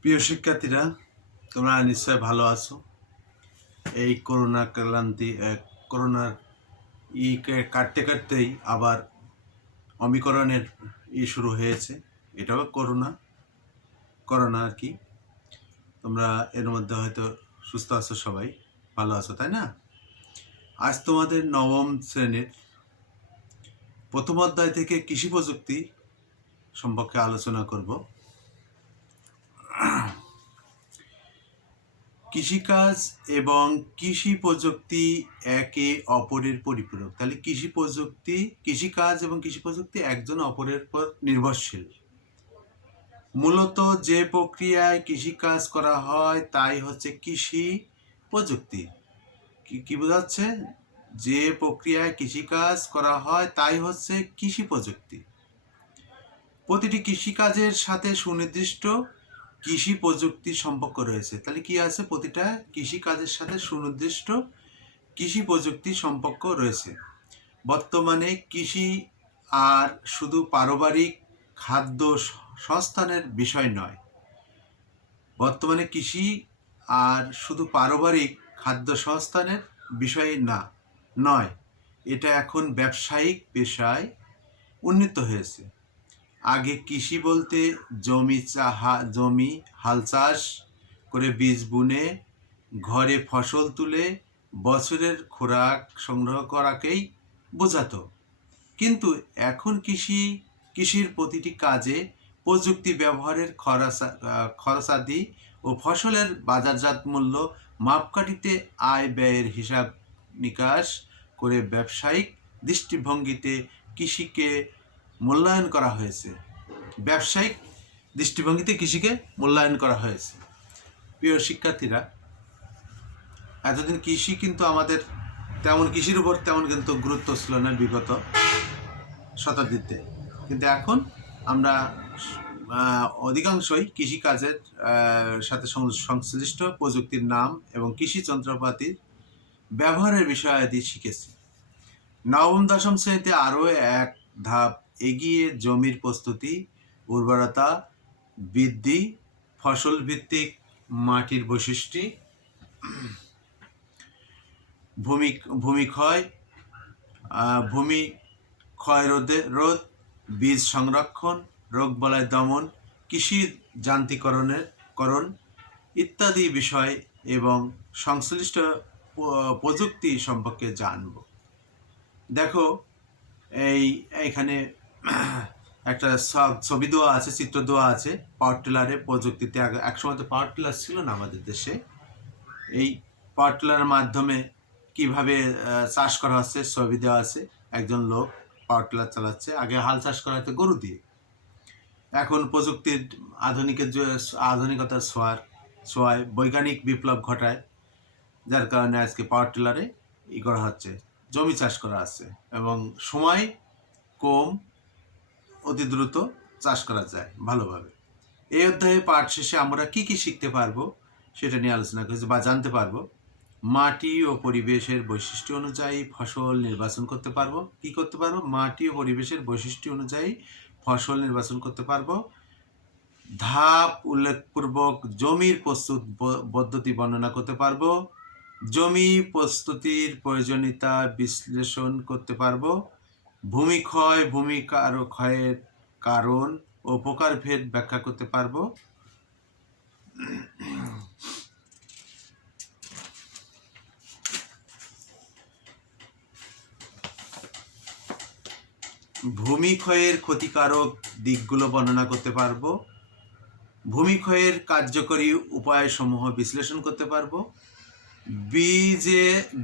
প্রিয় শিক্ষার্থীরা, তোমরা নিশ্চয় ভালো আছো। এই করোনার কাটতে কাটতেই আবার অমিক্রণের শুরু হয়েছে। এটাও করোনা আর কি। তোমরা এর মধ্যে হয়তো সুস্থ আছো, সবাই ভালো আছো, তাই না? আজ তোমাদের নবম শ্রেণীর প্রথম অধ্যায় থেকে কৃষি প্রযুক্তি সম্পর্কে আলোচনা করব। কৃষিকাজ এবং কৃষি প্রযুক্তি একে অপরের পরিপূরক। তাহলে কৃষিকাজ এবং কৃষি প্রযুক্তি একজন অপরের উপর নির্ভরশীল। মূলত যে প্রক্রিয়ায় কৃষিকাজ করা হয় তাই হচ্ছে কৃষি প্রযুক্তি। কি বোঝাচ্ছে? যে প্রক্রিয়ায় কৃষিকাজ করা হয় তাই হচ্ছে কৃষি প্রযুক্তি। প্রতিটি কৃষিকাজের সাথে সুনির্দিষ্ট কৃষি প্রযুক্তির সম্পর্ক রয়েছে। তাহলে কি আছে? প্রতিটা কৃষিকাজের সাথে সুনির্দিষ্ট কৃষি প্রযুক্তির সম্পর্ক রয়েছে। বর্তমানে কৃষি আর শুধু পারিবারিক খাদ্য সংস্থানের বিষয় নয়। বর্তমানে কৃষি আর শুধু পারিবারিক খাদ্য সংস্থানের বিষয় নয়, এটা এখন ব্যবসায়িক পেশায় উন্নীত হয়েছে। আগে কৃষি বলতে জমি হাল চাষ করে বীজ বুনে ঘরে ফসল তুলে বছরের খোরাক সংগ্রহ করাকেই বোঝাতো। কিন্তু এখন কৃষির প্রতিটি কাজে প্রযুক্তি ব্যবহারের খরচাদি ও ফসলের বাজারজাত মূল্য মাপকাঠিতে আয় ব্যয়ের হিসাব নিকাশ করে ব্যবসায়িক দৃষ্টিভঙ্গিতে কৃষিকে মূল্যায়ন করা হয়েছে। প্রিয় শিক্ষার্থীরা, এতদিন কৃষি কিন্তু আমাদের কৃষির উপর তেমন কিন্তু গুরুত্ব ছিল না বিগত শতাব্দীতে, কিন্তু এখন আমরা অধিকাংশই কৃষিকাজের সাথে সংশ্লিষ্ট প্রযুক্তির নাম এবং কৃষি যন্ত্রপাতির ব্যবহারের বিষয়াদি শিখেছি। নবম দশম শ্রেণীতে আরও এক ধাপ এগিয়ে জমির প্রস্তুতি, উর্বরতা বৃদ্ধি, ফসল ভিত্তিক মাটির বৈশিষ্ট্য, ভূমি ক্ষয় রোধ, বীজ সংরক্ষণ, রোগবালাই দমন, কৃষি যান্ত্রিকরণ ইত্যাদি বিষয় এবং সংশ্লিষ্ট প্রযুক্তি সম্পর্কে জানব। দেখো, এইখানে একটা ছবি দেওয়া আছে, চিত্র দেওয়া আছে পাওয়ার টিলারের প্রযুক্তিতে। একসময় তো পাওয়ার টিলার ছিল না আমাদের দেশে। এই পাওয়ার টিলারের মাধ্যমে কিভাবে চাষ করা হচ্ছে ছবি দেওয়া আছে। একজন লোক পাওয়ার টিলার চালাচ্ছে। আগে হাল চাষ করা হতো গরু দিয়ে। এখন প্রযুক্তির আধুনিকতার ছোঁয়ায় বৈজ্ঞানিক বিপ্লব ঘটায়, যার কারণে আজকে পাওয়ার টিলারে করা হচ্ছে, জমি চাষ করা আছে এবং সময় কম, অতি দ্রুত চাষ করা যায় ভালোভাবে। এই অধ্যায়ে পাঠ শেষে আমরা কি শিখতে পারবো সেটা নিয়ে আলোচনা করেছি বা জানতে পারবো। মাটি ও পরিবেশের বৈশিষ্ট্য অনুযায়ী ফসল নির্বাচন করতে পারবো। কি করতে পারবো? মাটি ও পরিবেশের বৈশিষ্ট্য অনুযায়ী ফসল নির্বাচন করতে পারবো। ধাপ উল্লেখপূর্বক জমির প্রস্তুত পদ্ধতি বর্ণনা করতে পারবো। জমি প্রস্তুতির প্রয়োজনীয়তা বিশ্লেষণ করতে পারবো। ভূমি ক্ষয়ের কারণ ও প্রকারভেদ ব্যাখ্যা করতে পারবো। ভূমি ক্ষয়ের ক্ষতিকারক দিকগুলো বর্ণনা করতে পারবো। ভূমি ক্ষয়ের কার্যকরী উপায়সমূহ বিশ্লেষণ করতে পারবো।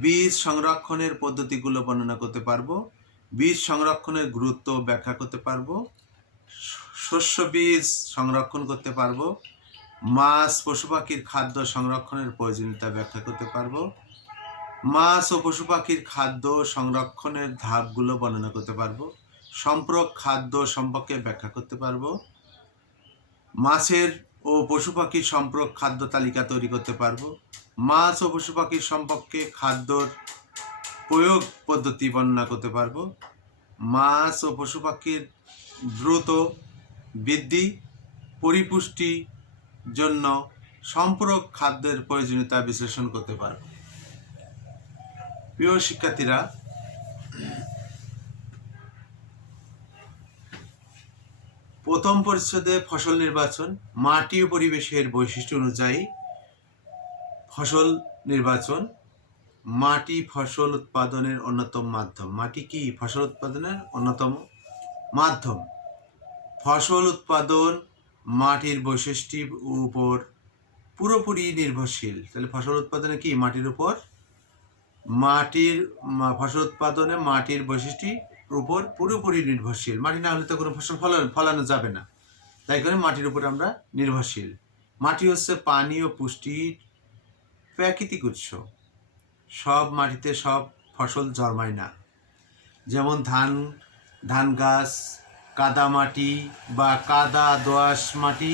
বীজ সংরক্ষণের পদ্ধতিগুলো বর্ণনা করতে পারবো। বীজ সংরক্ষণের গুরুত্ব ব্যাখ্যা করতে পারবো। শস্য বীজ সংরক্ষণ করতে পারবো। মাছ পশু পাখির খাদ্য সংরক্ষণের প্রয়োজনীয়তা ব্যাখ্যা করতে পারবো। মাছ ও পশু পাখির খাদ্য সংরক্ষণের ধাপগুলো বর্ণনা করতে পারবো। সম্পূরক খাদ্য সম্পর্কে ব্যাখ্যা করতে পারবো। মাছের ও পশু পাখির সম্পূরক খাদ্য তালিকা তৈরি করতে পারবো। মাছ ও পশু পাখির সম্পর্কে খাদ্যর প্রয়োগ পদ্ধতি বর্ণনা করতে পারবো। মাছ ও পশু পাখির দ্রুত বৃদ্ধি, পরিপুষ্টি জন্য সম্পূরক খাদ্যের প্রয়োজনীয়তা বিশ্লেষণ করতে পারব। প্রিয় শিক্ষার্থীরা, প্রথম পরিচ্ছেদে ফসল নির্বাচন, মাটি ও পরিবেশের বৈশিষ্ট্য অনুযায়ী ফসল নির্বাচন। মাটি ফসল উৎপাদনের অন্যতম মাধ্যম। মাটি কি ফসল উৎপাদনের অন্যতম মাধ্যম। ফসল উৎপাদন মাটির বৈশিষ্ট্যের উপর পুরোপুরি নির্ভরশীল। তাহলে ফসল উৎপাদনে কি মাটির উপর, ফসল উৎপাদনে মাটির বৈশিষ্ট্যের উপর পুরোপুরি নির্ভরশীল। মাটি না হলে তো কোনো ফসল ফলানো যাবে না, তাই করে মাটির উপর আমরা নির্ভরশীল। মাটি হচ্ছে পানি ও পুষ্টির প্রাকৃতিক উৎস। সব মাটিতে সব ফসল জন্মায় না। যেমন ধান গাছ কাদা মাটি বা কাদা দোআঁশ মাটি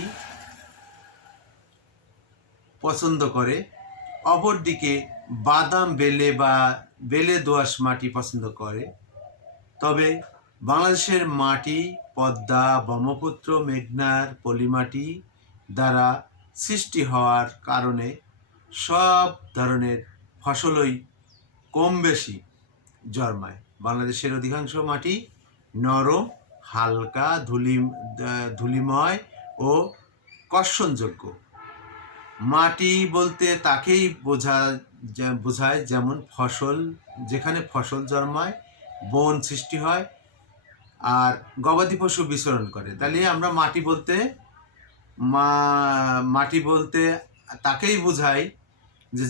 পছন্দ করে, অপরদিকে বাদাম বেলে দোআঁশ মাটি পছন্দ করে। তবে বাংলাদেশের মাটি পদ্মা, ব্রহ্মপুত্র, মেঘনার পলিমাটি দ্বারা সৃষ্টি হওয়ার কারণে সব ধরনের ফসলই কম বেশি জন্মায়। বাংলাদেশের অধিকাংশ মাটি নরম, হালকা, ধূলিময় ও কর্ষণযোগ্য। মাটি বলতে তাকেই বোঝায় যেমন যেখানে ফসল জন্মায়, বন সৃষ্টি হয় আর গবাদি পশু বিচরণ করে। তাহলে আমরা মাটি বলতে তাকেই বোঝাই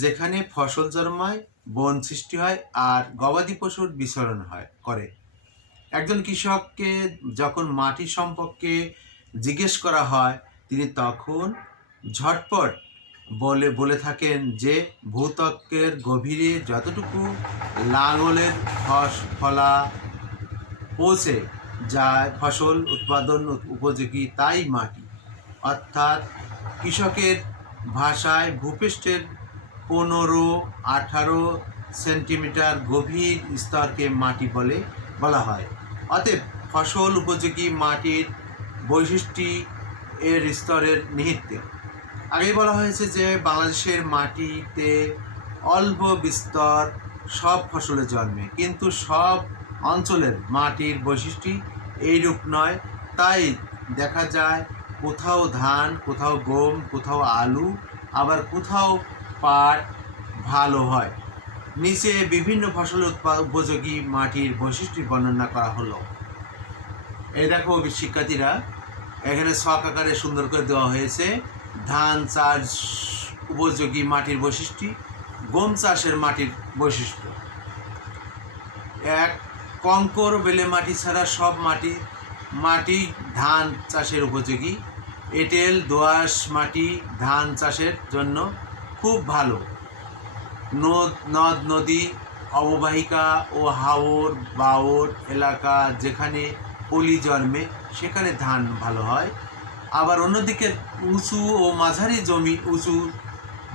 যেখানে ফসল জন্মায়, বন সৃষ্টি হয় আর গবাদি পশুর বিচরণ করে। একজন কৃষককে যখন মাটি সম্পর্কে জিজ্ঞেস করা হয়, তিনি তখন ঝটপট বলে থাকেন যে ভূত্বকের গভীরে যতটুকু লাঙলের ফলা পৌঁছে যায় ফসল উৎপাদন উপযোগী তাই মাটি। অর্থাৎ কৃষকের ভাষায় ভূপৃষ্ঠের 15-18 সেন্টিমিটার গভীর স্তরকে মাটি বলা হয়। অতএব ফসল উপযোগী মাটির বৈশিষ্ট্য এর স্তরের নিহিত। আগেই বলা হয়েছে যে বাংলাদেশের মাটিতে অল্প বিস্তর সব ফসলে জন্মে, কিন্তু সব অঞ্চলের মাটির বৈশিষ্ট্য এইরূপ নয়। তাই দেখা যায় কোথাও ধান, কোথাও গম, কোথাও আলু, আবার কোথাও পাট ভালো হয়। নিচে বিভিন্ন ফসল উপযোগী মাটির বৈশিষ্ট্য বর্ণনা করা হলো। এই দেখো শিক্ষার্থীরা, এখানে ছক আকারে সুন্দর করে দেওয়া হয়েছে ধান চাষ উপযোগী মাটির বৈশিষ্ট্য, গম চাষের মাটির বৈশিষ্ট্য। 1. কঙ্কর বেলে মাটি ছাড়া সব মাটি ধান চাষের উপযোগী। এঁটেল দোআঁশ মাটি ধান চাষের জন্য খুব ভালো। নদ নদী অববাহিকা ও হাওর বাওর এলাকা যেখানে পলি জন্মে সেখানে ধান ভালো হয়। আবার অন্যদিকে উঁচু ও মাঝারি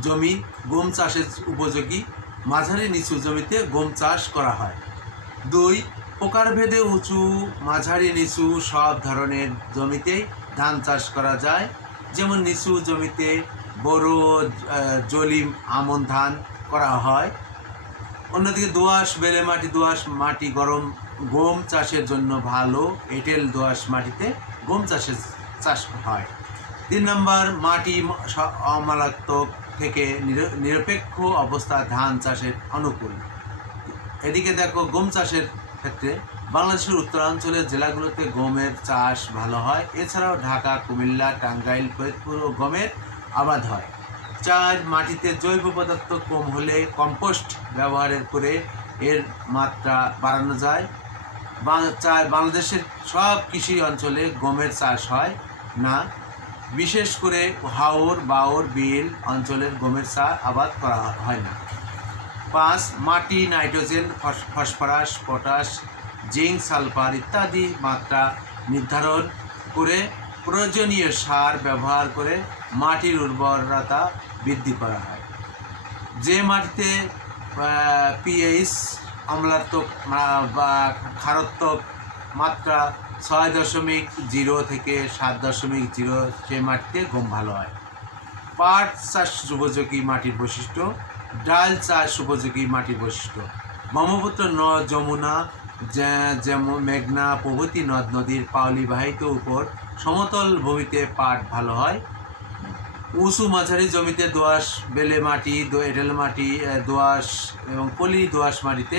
জমি গম চাষের উপযোগী। মাঝারি নিচু জমিতে গম চাষ করা হয়। 2. প্রকারভেদে উঁচু, মাঝারি, নিচু সব ধরনের জমিতেই ধান চাষ করা যায়। যেমন নিচু জমিতে বোরো, জলিম, আমন ধান করা হয়। অন্যদিকে দোআঁশ বেলে মাটি, দোআঁশ মাটি গম চাষের জন্য ভালো। এঁটেল দোআঁশ মাটিতে গম চাষ হয়। 3 নম্বর, মাটি অম্লাত্মক থেকে নিরপেক্ষ অবস্থা ধান চাষের অনুকূল। এদিকে দেখো গম চাষের ক্ষেত্রে বাংলাদেশের উত্তরাঞ্চলের জেলাগুলোতে গমের চাষ ভালো হয়। এছাড়াও ঢাকা, কুমিল্লা, টাঙ্গাইল, ফরিদপুর ও গমের আবাদ হয়। 4. মাটিতে জৈব পদার্থ কম হলে কম্পোস্ট ব্যবহারের করে এর মাত্রা বাড়ানো যায়। 4. বাংলাদেশের সব কৃষি অঞ্চলে গমের চাষ হয় না, বিশেষ করে হাওর বাওর বিল অঞ্চলের গমের আবাদ করা হয় না। 5. মাটি nitrogen, phosphorus, potash, zinc, sulphur ইত্যাদি মাত্রা নির্ধারণ করে প্রয়োজনীয় সার ব্যবহার করে মাটির উর্বরতা বৃদ্ধি করা হয়। যে মাটিতে পিএইচ অম্লাত্মক বা ক্ষারাত্মক মাত্রা 6.0 থেকে 7.0 সেই মাটিতে গম ভালো হয়। পাট চাষ উপযোগী মাটির বৈশিষ্ট্য, ডাল চাষ উপযোগী মাটির বৈশিষ্ট্য। ব্রহ্মপুত্র, নদ, যমুনা, যেমন মেঘনা প্রভৃতি নদ নদীর পালিবাহিত উপর সমতল ভূমিতে পাট ভালো হয়। উঁচু মাঝারি জমিতে দোআঁশ বেলে মাটি, এঁটেল মাটি, দোআঁশ এবং পলি দোআঁশ মাটিতে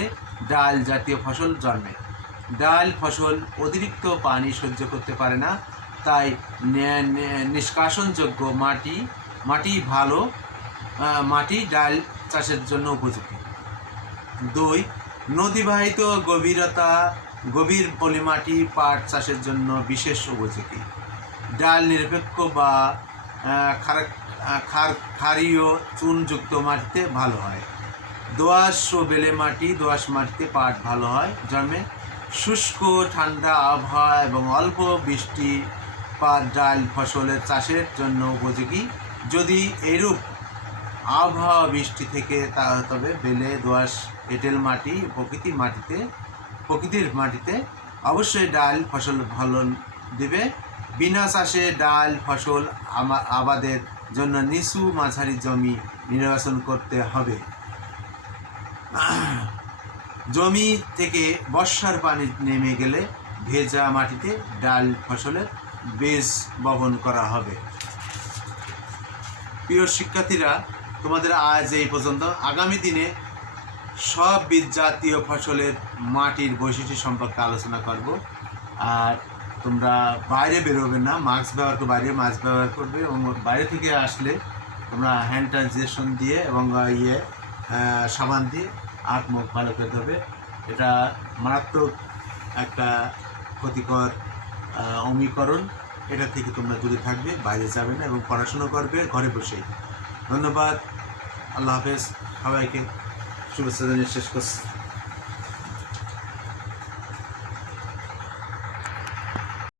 ডাল জাতীয় ফসল জন্মে। ডাল ফসল অতিরিক্ত পানি সহ্য করতে পারে না, তাই নিষ্কাশনযোগ্য মাটি ভালো মাটি ডাল চাষের জন্য উপযোগী। 2. নদীবাহিত গভীর পলিমাটি পাট চাষের জন্য বিশেষ উপযোগী। ডাল নিরপেক্ষ বা ক্ষারীয় চুনযুক্ত মাটিতে ভালো হয়। দোআঁশ ও বেলে মাটি, দোআঁশ মাটিতে পাট ভালো হয় জন্মে। শুষ্ক ঠান্ডা আবহাওয়া এবং অল্প বৃষ্টিপাত ডাল ফসলের চাষের জন্য উপযোগী। যদি এরূপ আবহাওয়া বৃষ্টি থেকে তবে বেলে, দোআঁশ, এঁটেল মাটি প্রকৃতির মাটিতে অবশ্যই ডাল ফসল ভালো দেবে। বিনা চাষে ডাল ফসল আবাদের জন্য নিচু মাঝারি জমি নির্বাচন করতে হবে। জমি থেকে বর্ষার পানি নেমে গেলে ভেজা মাটিতে ডাল ফসলের বীজ বপন করা হবে। প্রিয় শিক্ষার্থীরা, তোমাদের আজ এই পর্যন্ত। আগামী দিনে সব বীজ জাতীয় ফসলের মাটির বৈশিষ্ট্য সম্পর্কে আলোচনা করব। আর তোমরা বাইরে বেরোবে না, মাস্ক ব্যবহার করবে এবং বাইরে থেকে আসলে তোমরা হ্যান্ড ট্রানজিশন দিয়ে এবং সাবান দিয়ে হাত মুখ ভালো করে দেবে। এটা মারাত্মক একটা ক্ষতিকর অমিকরণ। এটা থেকে তোমরা দূরে থাকবে, বাইরে যাবে না এবং পড়াশুনো করবে ঘরে বসেই। ধন্যবাদ। আল্লাহ হাফেজ। সবাইকে শুভেচ্ছা জানিয়ে শেষ করছি।